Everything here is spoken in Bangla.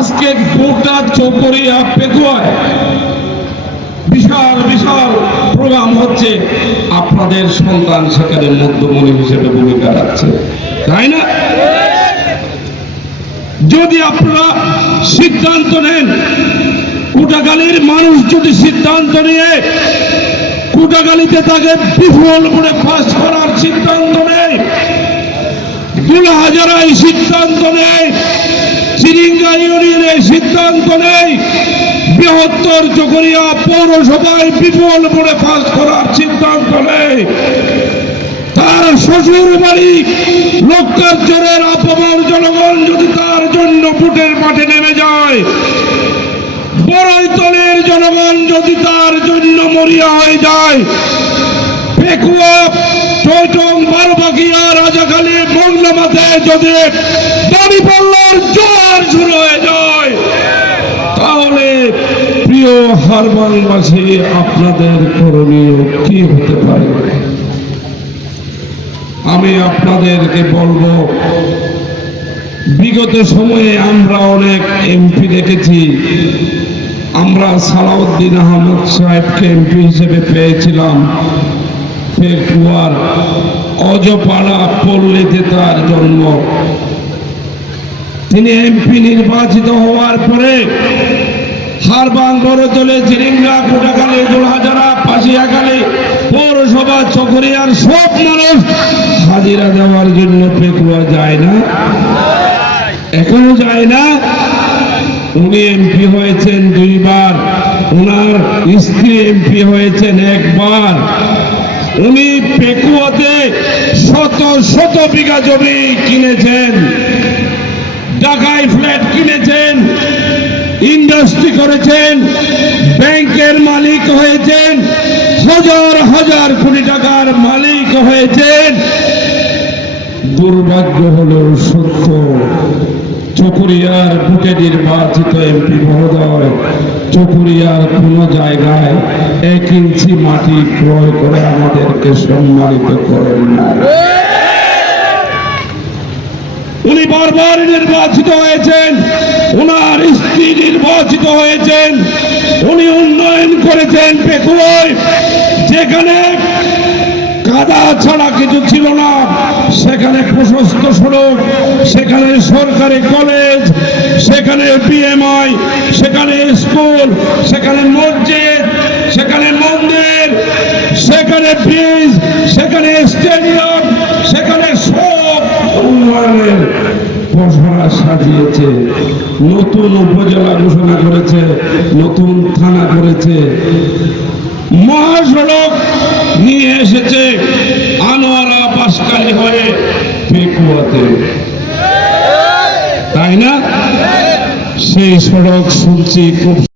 আজকে গোটা চকরিয়া পেকুয়ায় বিশাল বিশাল প্রোগ্রাম হচ্ছে, আপনাদের সন্তান সেখানে মধ্যমণি হিসেবে ভূমিকা রাখছে, তাই না? যদি আপনারা সিদ্ধান্ত নেন, কোটাগালীর মানুষ যদি সিদ্ধান্ত নিয়ে কোটাগালীতে তাকে বিফল করে পাস করার সিদ্ধান্ত নেয়, দুলহাজারায় সিদ্ধান্ত নেয়, চিরিঙ্গা ইউনিয়নে সিদ্ধান্ত নেয়, বৃহত্তর চকরিয়া পৌরসভায় বিপুল করে পাস করার সিদ্ধান্ত নেয়, তার শ্বশুর বাড়ি লক্ষ্যার্জনের অপমান জনগণ যদি তার জন্য ভোটের মাঠে নেমে যায়, বড়াইতলের জনগণ যদি তার জন্য মরিয়া হয়ে যায়, পেকুয়া টৈটং বারবাকিয়া রাজাখালী মংলামাতে যদি দাঁড়িপাল্লার জোয়ার শুরু হয়ে যায়, তাহলে প্রিয় হারবাংবাসী আপনাদের করণীয় কি হতে পারে? আমি আপনাদেরকে বলবো, বিগত সময়ে আমরা অনেক এমপি দেখেছি। আমরা সালাউদ্দিন আহমদ সাহেবকে এমপি হিসেবে পেয়েছিলাম পেকুয়ার অজপাড়া পল্লীতে তার জন্ম। তিনি এমপি নির্বাচিত হওয়ার পরে হারবাং বড়তলে চিরিঙ্গা কোটাখালী দুলহাজারা পাশিয়াখালী পৌরসভা চকরিয়ার সব মানুষ হাজিরা দেওয়ার জন্য পেকুয়া যায় না, এখনো যায় না। উনি এমপি হয়েছেন 2 বার, ওনার স্ত্রী এমপি হয়েছেন 1 বার। উনি পেকুয়াতে শত শত বিঘা জমি কিনেছেন, ঢাকায় ফ্ল্যাট কিনেছেন, ইন্ডাস্ট্রি করেছেন, ব্যাংকের মালিক হয়েছেন, হাজার হাজার কোটি টাকার মালিক হয়েছেন। দুর্ভাগ্য হলেও সত্য, চকরিয়ার বুকে নির্বাচিত এমপি মহোদয় চকরিয়ার কোন জায়গায় 1 ইঞ্চি মাটি ক্রয় করে আমাদেরকে সম্মানিত করেন না। উনি বারবার নির্বাচিত হয়েছেন, ওনার স্ত্রী নির্বাচিত হয়েছেন, উনি উন্নয়ন করেছেন পেকুয়ায়, যেখানে কাদা ছাড়া কিছু ছিল না, সেখানে প্রশস্ত সড়ক, সেখানে সরকারি কলেজ, সেখানে বিএমআই, সেখানে স্কুল, সেখানে মসজিদ, সেখানে মন্দির, সেখানে ব্রিজ, সেখানে স্টেডিয়াম, সেখানে সব উন্নয়নের ঘোষণা সাজিয়েছে। নতুন উপজেলা ঘোষণা করেছে, নতুন থানা করেছে, মহাসড়ক নিয়ে এসেছে আনোয়ারা বাঁশখালী হয়ে পেকুয়াতে, তাই না? সেই সড়ক শুনছি খুব